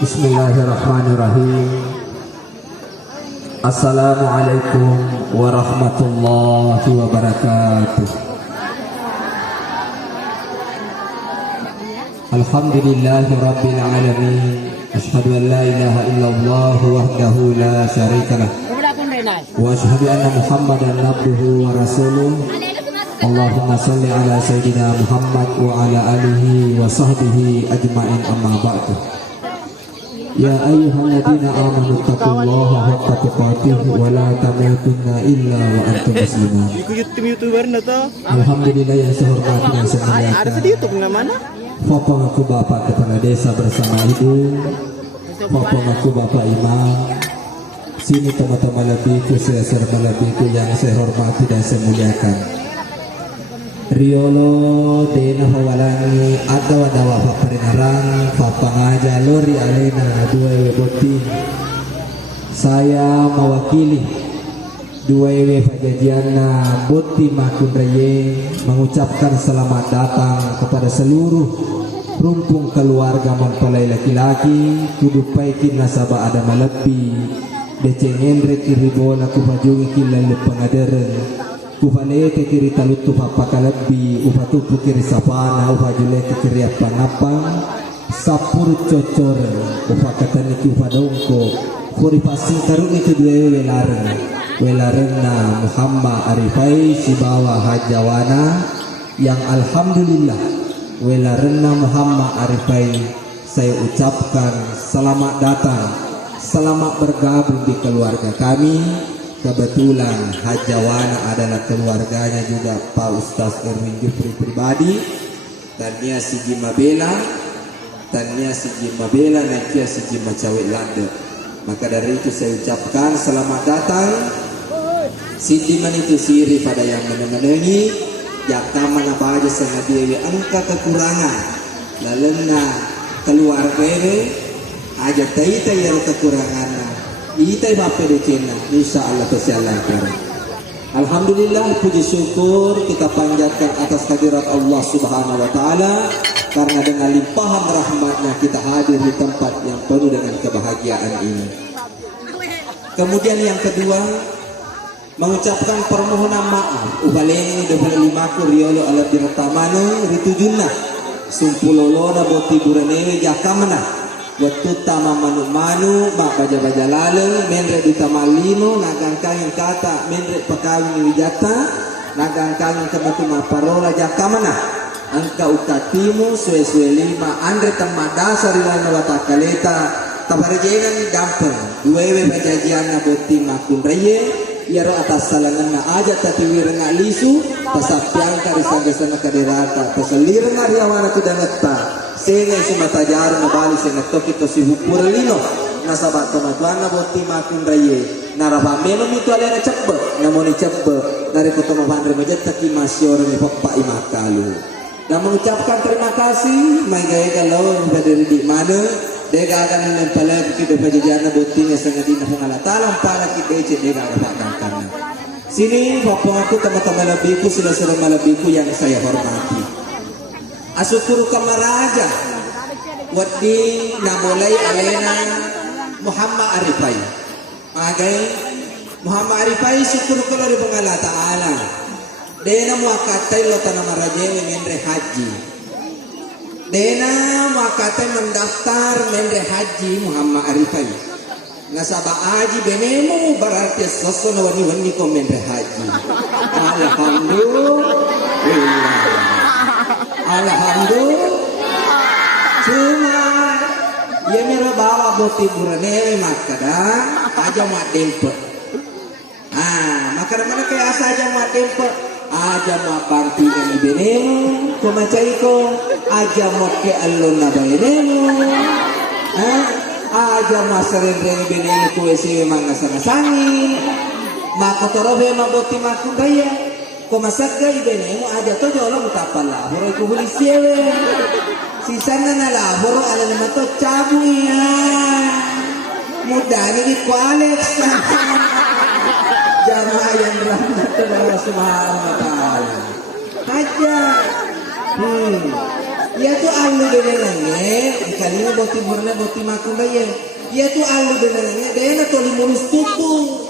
Bismillahirrahmanirrahim. Assalamualaikum warahmatullahi wabarakatuh. Alhamdulillahi rabbil alamin. Asyhadu an la ilaha illallah wahdahu la syarikalah. Wa asyhadu anna Muhammadan abduhu wa rasuluh. Allahumma salli ala sayyidina Muhammad wa ala alihi wa sahbihi ajma'in, amma ba'du. Ya ayyuhalladzina amanu taqullaha haqqa tuqatih wa la tamutunna illa wa antum muslimun. Alhamdulillah yang saya hormati dan saya muliakan. Ada di YouTube mana? Popong aku Bapak Kepala Desa bersama Ibu. Popong aku Bapak Imam. Sini teman-teman lebihku, serba lebihku yang saya hormati dan saya muliakan. Riolo dena hawalangi ada wadawa paparinarang papangaja lori alena dua boti. Saya mewakili dua pajajiana boti makun reye mengucapkan selamat datang kepada seluruh rumpung keluarga mempelai laki-laki kudu paikin nasabah ada malepi deceng enrek kiribola kupajungi kilal pengaderen ufale ke kiri talutu papa lebih ufatupu kiri sapana ufajule ke kiri apa sapur cocor ufakatan iki ufadongko kuri pasing karung itu dua welarena Muhammad Arifai Sibawa Hajawana yang alhamdulillah welarena Muhammad Arifai saya ucapkan selamat datang, selamat bergabung di keluarga kami. Kebetulan Hajawana adalah keluarganya juga Pak Ustaz Erwin Jupri pribadi, dan dia si Jimabela, dan dia si Jimabela, dan dia si Jimacawek Lande. Maka dari itu saya ucapkan selamat datang. Sindiman itu siri pada yang menemenengi, jakaman apa aja sengaja angka kekurangan, lalena keluarga ini aja taita yang kekurangan. Itai bape de cina, insya Allah tersialakan. Alhamdulillah, puji syukur kita panjatkan atas kehadirat Allah Subhanahu Wa Taala, karena dengan limpahan rahmatnya kita hadir di tempat yang penuh dengan kebahagiaan ini. Kemudian yang kedua, mengucapkan permohonan maaf. Ubaleni 25 riolo ala diratamane ritujunna sumpulolona boti buranewe jakamana. Waktu tama manu mak baja lale menre ditamalino nagang kain kata menre pakawin wijata nagang kain kebatu maparola jakamana angka ukatimu suwe lima andre tamadasa rilana watakaleta tabarejengan gampang duwewe bajajiana boti makun reye yaro atas salangan aja tatiwir lisu pasapiang karisagasana kaderata pasalir riawana kudangeta sehingga semata jarum nabali sehingga tokito si hupurlino nasabat tomatwana boti makun raye naraba menom itu ada cepet namoni cepet dari kota mabandre majeta ki masyor ni papa imakalu dan mengucapkan terima kasih mai gaya kalau dari di mana dega akan menempelkan kita pajajana botinya sangat dina pengalatalan para kita dega akan sini bapak aku teman-teman lebihku saudara malabiku yang saya hormati. Asyukuru kamaraja wadi namulai alena Muhammad Arifai agai Muhammad Arifai syukur kalau di Allah Ta'ala dena muakatai lo tanah marajene mendre haji dena muakatai mendaftar mendre haji Muhammad Arifai nasabah haji benemu berarti sosona wani ko mendre haji Alhamdulillah cuma ya mero bawa boti buranewe makada aja mak dempe makada mana kayak asa aja mak dempe aja mak bantu yang ibenemu kumacaiko aja mak ke alun nabayenemu aja mak sering-sering ibenemu kuwesi memang ngasang-ngasangin maka torobe mak boti makun raya kumasaga ibenemu aja to jolo mutapala horo ku hulisiewe sisana na laboro ala naman to cabu ya mudani di Alex jamaah yang rahmat Allah Subhanahu Wa Taala aja Ya tu alu denengannya, kalinya boti burana boti makunda ya. Ya tu alu denengannya, dena toli mulus tutu.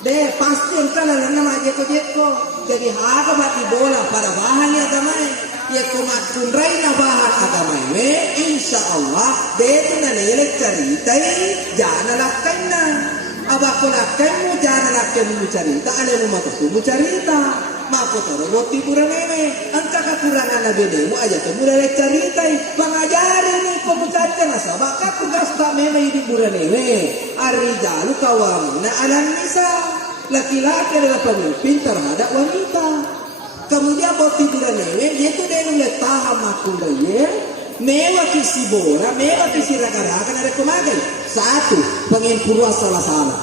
Deh pasti engkau nama jeko. Jadi harga bati bola pada bahannya agamai. Ya kumat kundrai na bahan agamai we, insya Allah deh tu nalele caritai jangan lakukannya. Abako lakukanmu jangan lakukanmu cerita, alemu matumu cerita. Mako toro boti buraneme, angka kekurangan nabenemu aja mulai caritai pengajari nih pemucarita nasa baka tugas tak memang hidup buranewe. Arijalu kawamuna alam nisa, laki-laki adalah pemimpin terhadap wanita. Kemudian boti buranewe yaitu dia tahan makunda ye, mewah kisi bora, mewah kisi raga-raga ada kemagai. Satu pengempurua salah-salah.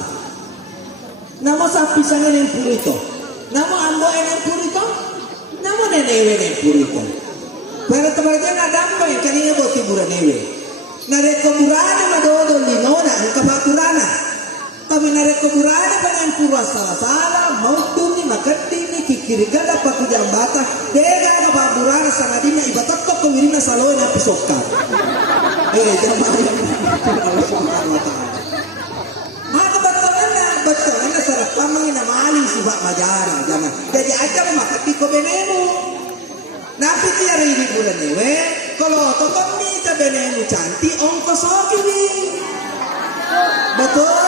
Nama sapi sangan empur itu. Namo ambo enen purito, namo nenewe enen purito. Pero tebarnya ngadambo yang kaninya boti buranewe. Nareko burana madodo linona angka baturana. Tapi nareko burana pengen pura salah-salah mau tuni makatini kikirigala paku jambata. Dega ka burana sangadina ibatat to kewirina salonya pisokkan. Jamaah yang Allah Subhanahu wa taala. Betul, sarat pamangin na maling sifat majara, jangan. Jadi aja makati ko benemu. Napi tiara ini buranewe, kalau tokong mita benemu cantik, ongko sokiwi. Betul.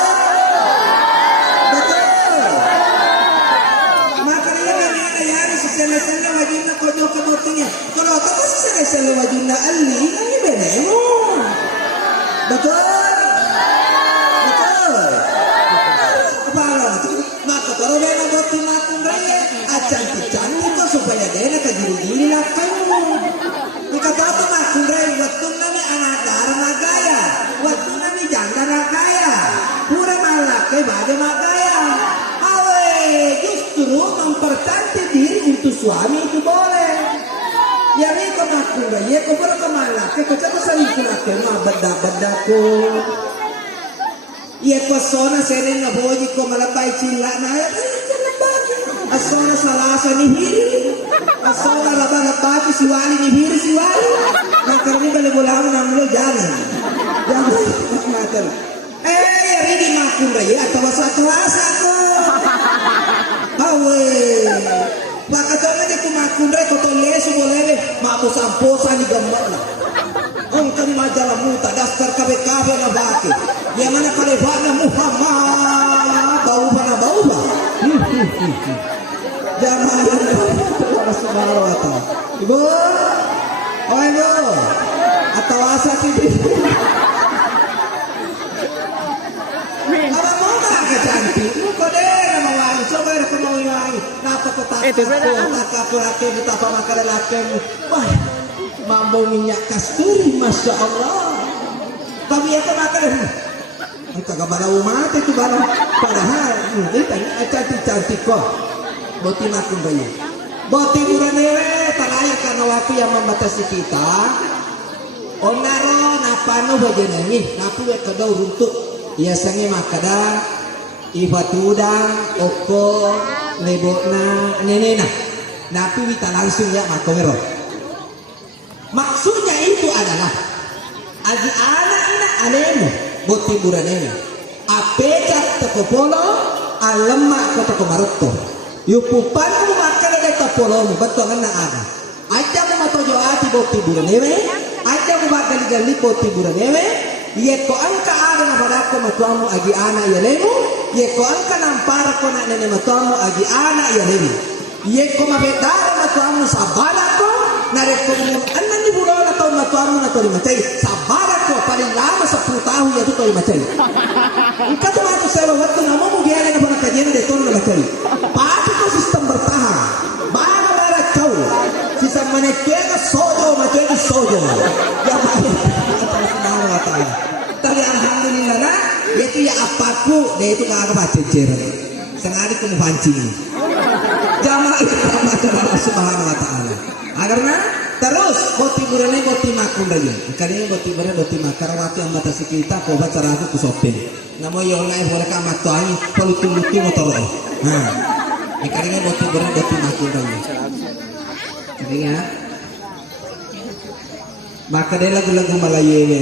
Makanya yang sesena-sena wajibna kojo kemotinya. Kalau tokong sesena-sena wajibna ali, ini benemu. Betul. Kalau dia boti makun raya, cantik-cantik kok supaya dia kejiri-jiri lah kamu. Kata tu makun raya, waktu nami anak darah magaya, waktu nami janda magaya, pura malak ke bade magaya. Awe, justru mempercantik diri untuk suami itu boleh. Ya ni kau makun raya, kau pura kemalak, kau cakap selingkuh nak kemah benda-benda ko. Ia pesona senen na boji ko malabay cila na asona salasa ni hiri asona labang siwali ni hiri siwali makarni balik bola na mulo jangan mater rini makun raya atau sa kelas ako awe pakatanya di kumakun raya ko toleso boleh mamu samposa ni gambar na ang kani majalah muta dasar kabe-kabe na baki yang mana kalebana Muhammad bau ba jamaah Allah Subhanahu wa taala. Ibu ibu atau asa tibi apa mau ke cantik kok deh nama wangi coba ada mau wangi napa tetap laki betapa makan laki wah mambo minyak kasturi masya Allah kami itu makan kita kepada umat itu barang padahal ini cantik-cantik kok boti makun raya boti buranewe talayak karena waktu yang membatasi kita onaro napano bajenengi napu kedau runtut biasanya makada ibatuda oko lebokna nenena napi wita langsung ya makomero. Maksudnya itu adalah agi anak ina alemu boti buranewe apecak tekopolo alemak kota komarotto yupupanmu makanya dari topolomu betul kan ada aja mu matojo ati boti buranewe aja mu bagali-gali boti buranewe ye ko angka ada na padako matuamu agi anak ya lemu ye ko angka nampara ko na nene matuamu agi anak ya lemu ye ko mabedara matuamu sabalako nareko anan ni bulan atau matuamu na tori macai sabalako paling lama 10 tahun ya tu tori macai engkau tu matu sewa waktu namamu dia ada pada kajian de tori macai pakai tu sistem bertahan baru darah kau sistem manekega sojo macai sojo ya Allah tapi alhamdulillah nah itu ya apaku dia itu kagak baca cecer sengaja kamu pancing jamaah Allah Subhanahu wa taala agarna terus boti burane boti makun raya kalinya boti burane boti makar waktu yang batasi kita kau baca ragu ku sopeng namo yolai boleh ka matuani polutu-lutu motor nah kalinya boti burane boti makun raya kalinya Maka dia lagu-lagu Melayu ini.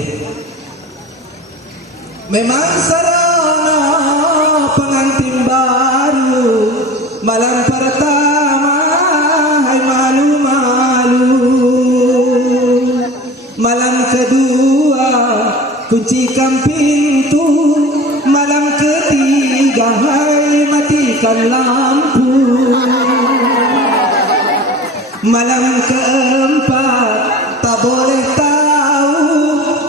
Memang sarana pengantin baru malam pertama, hai malu-malu. Malam kedua kuncikan pintu, malam ketiga hai matikan lampu. Malam keempat tak boleh tahu,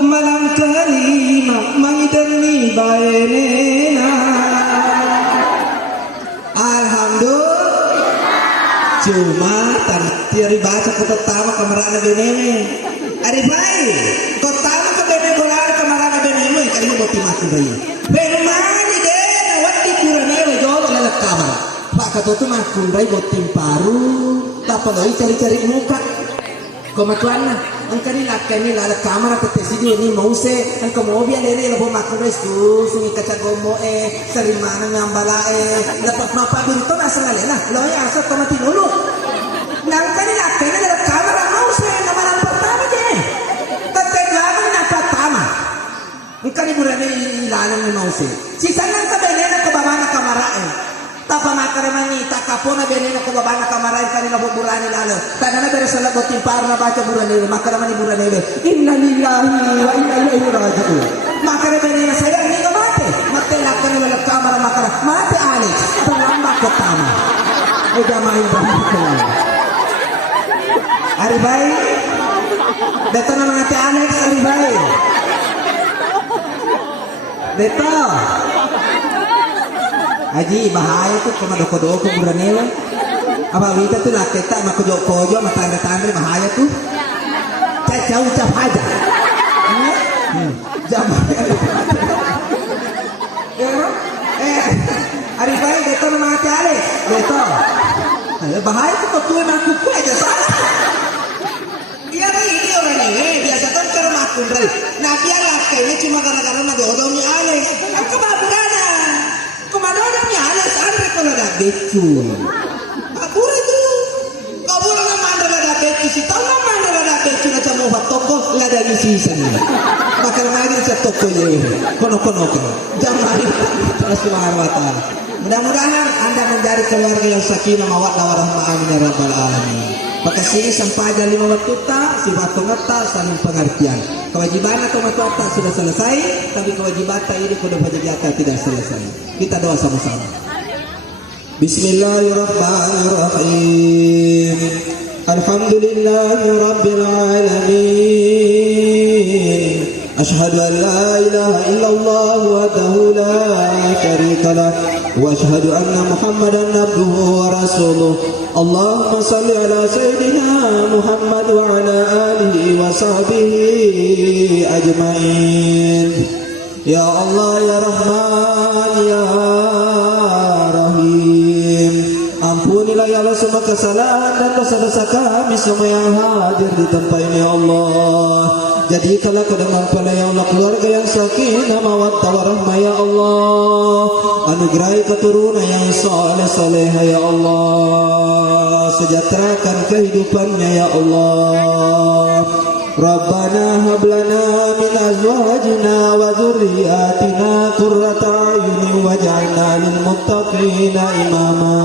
malam kelima mengideni bayenena. Alhamdulillah. Cuma tiari baca ke pertama kamarana beneme. Ari baik, kau tahu ke bene bola kamarana beneme kali mau timaku bayi. Benumani deh, wadi kurane jauh lelak kamar. Pak kata tu makun bayi buat tim paru, tak perlu cari-cari muka. Komatuan angka ni lakai ni lala kamera petes video ni mau se angka mau biar dari labo makun bayi tu sungi kaca gomo seri mana ngambala dapat apa berito nasa ngale nah lo ya asal tomati dulu. Angka ni lakai ni lala kamera mau se nama nama pertama je. Tetap lagi nama pertama. Angka ni bulan ni lala ni mau se. Sisa angka benena ke bawah na kamera tapa makaramani takapona benena ko babana kamaray kanila burani lalo tanana bere sala botin par na baca burani makaramani burani inna lillahi wa inna ilaihi raji'un makaramani na saya ni mate mate lakana wala kamera makara mate Alex pelamba pertama udah main berapa hari baik datang mate Alex hari baik beto Aji bahaya tuh kema doko-doko buranela. Apa wita tuh lah kita mak kojo-kojo mak tanda-tanda bahaya tuh. Jauh ucap aja. Jam. Hari baik beto mati ale. Beto. Bahaya tuh tuh mak kuku aja salah. Iya ini orang ini biasa kan kalau makun rai. Nah biarlah kayaknya cuma gara-gara nagodongnya ale. Aku baburana. Komandonya Alex Andre kalau ada becu. Kabur itu. Kabur na mandala ada becu si tahu na mandala ada becu na camo toko lada di sisa ni. Maka lagi sa toko ye. Kono-kono kan. Jangan Allah Subhanahu wa taala. Mudah-mudahan Anda menjadi keluarga yang sakinah mawaddah warahmah amin ya rabbal alamin. Maka sini sampai ada 5 waktu tak sifat pengerta saling pengertian. Kewajiban atau matuata sudah selesai, tapi kewajiban ini kuda wajibata tidak selesai. Kita doa sama-sama. Bismillahirrahmanirrahim. Alhamdulillahirabbil alamin. Ashhadu an la ilaha illallah wahdahu la syarika lah wa ashhadu anna Muhammadan abduhu wa rasuluh. Allahumma salli ala sayyidina Muhammad wa ala alihi wa sahbihi ajma'in. Ya Allah ya Rahman ya Rahim, ampunilah ya Allah semua kesalahan dan dosa-dosa kami semua yang hadir di tempat ini ya Allah. Jadikanlah kedengaran pada ya Allah keluarga yang sakinah mawaddah warahmah ya Allah. Anugerahi keturunan yang saleh-saleh ya Allah. Sejahterakan kehidupannya ya Allah. Rabbana hab lana min azwajina wa dzurriyyatina qurrata a'yunin waj'alna lil muttaqina imama.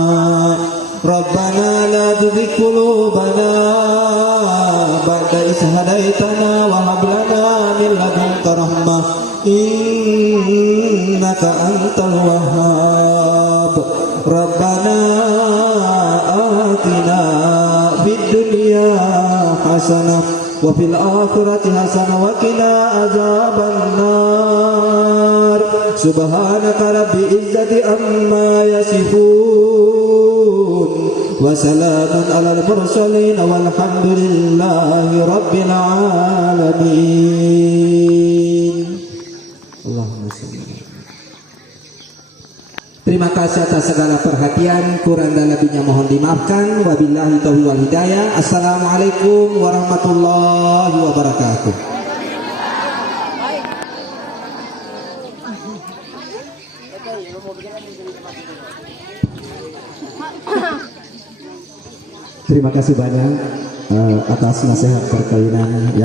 Rabbana la tuzigh qulubana ba'da idh hadaitana wa hab lana min ladunka rahmah innaka antal wahhab. Rabbana atina fid dunya hasanah wa fil akhirati hasanah wa qina adzabannar. Subhanaka rabbi izzati amma yasifun wa salamun alal mursalin walhamdulillahi rabbil alamin. Allahumma shalli. Terima kasih atas segala perhatian, kurang dan lebihnya mohon dimaafkan. Wabillahi taufiq wal hidayah. Assalamualaikum warahmatullahi wabarakatuh. Terima kasih banyak atas nasihat perkawinan.